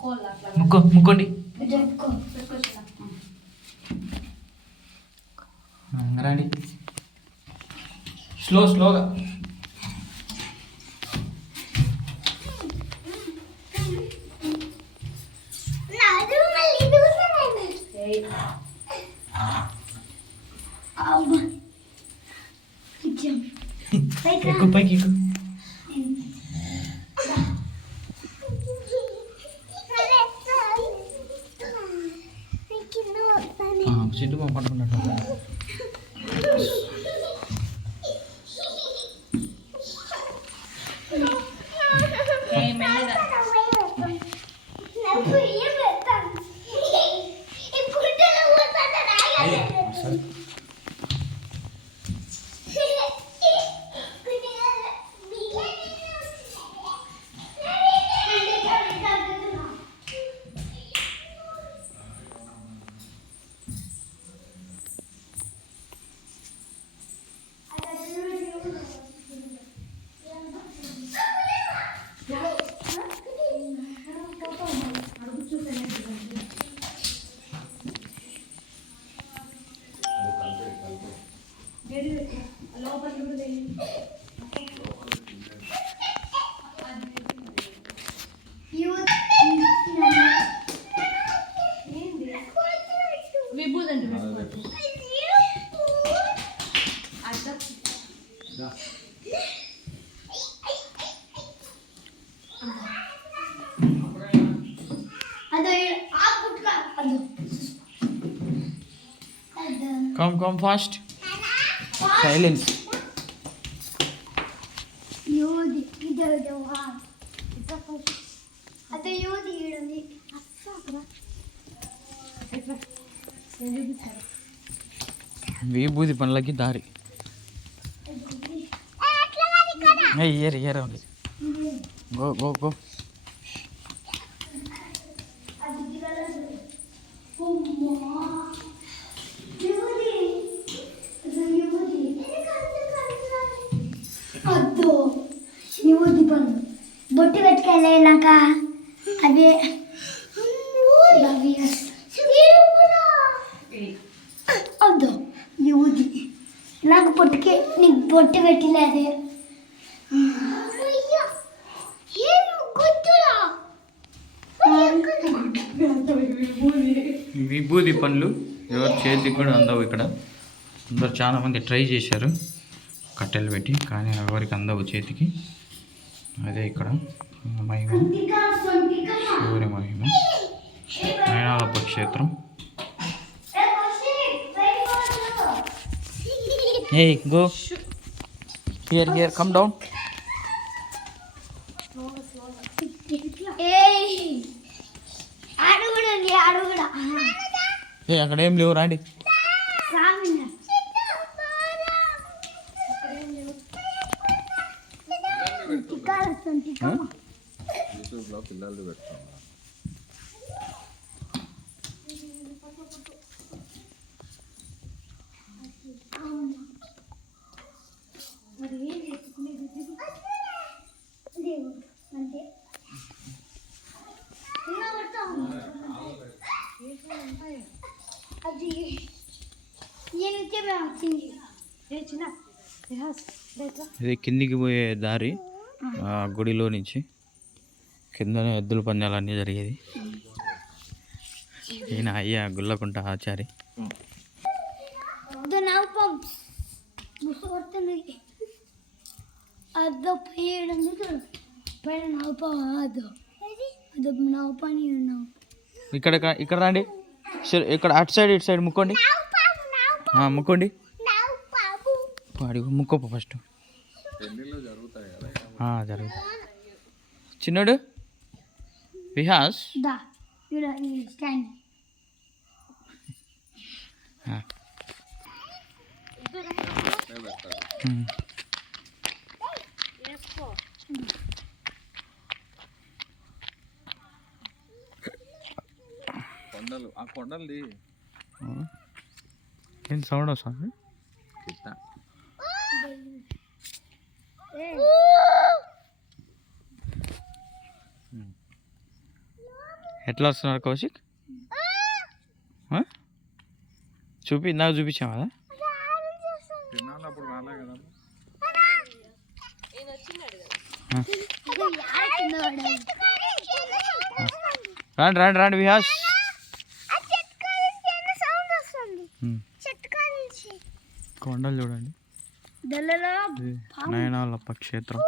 ముక్కోండి రండి స్లోగా ఎక్కువ పైకి ఎక్కువ చెట్టు మా పట్టుకున్నట్టు Come fast. Silence. విభూది పనులకి దారి ఇయర్ ఉంది గో బొట్టు పెట్టుకెళ్ళాక అవి అద్దు యూది నాకు పొట్టుకే నీకు బొట్టు పెట్టలేదే విభూది పనులు ఎవరి చేతికి కూడా అందవు ఇక్కడ అందరు చాలా మంది ట్రై చేశారు కట్టెలు పెట్టి కానీ ఎవరికి అందవు చేతికి అదే ఇక్కడ మహిమ శివుని మహిమ నయనాలప్ప క్షేత్రం గో హియర్ కమ్ డౌన్ అక్కడ ఏం లేవు రాండి పిల్లలు పెడతాం ఇది కిందికి పోయే దారి గుడిలో నుంచి కిందనే ఎద్దుల పందాలు అన్నీ జరిగేది ఈయన అయ్యా గుల్లకుంట ఆచారి ఇక్కడ ఇక్కడ రండి ఇక్కడ అటు సైడ్ ఇటు సైడ్ ముక్కోండి ముక్కోండి ముక్కోప ఫస్ట్ జరుగుతుంది చిన్నోడు విహాస్ కొండలు ఆ కొండలది ఏం సౌండ్ వస్తుంది ఎట్లా వస్తున్నారు కౌశిక్? ఆ? నాకు చూపించాం కదా. తిన్నానప్పుడు రాలే కదా. రండి విహాస్. కొండలు చూడండి. నయనాలప్ప క్షేత్రం.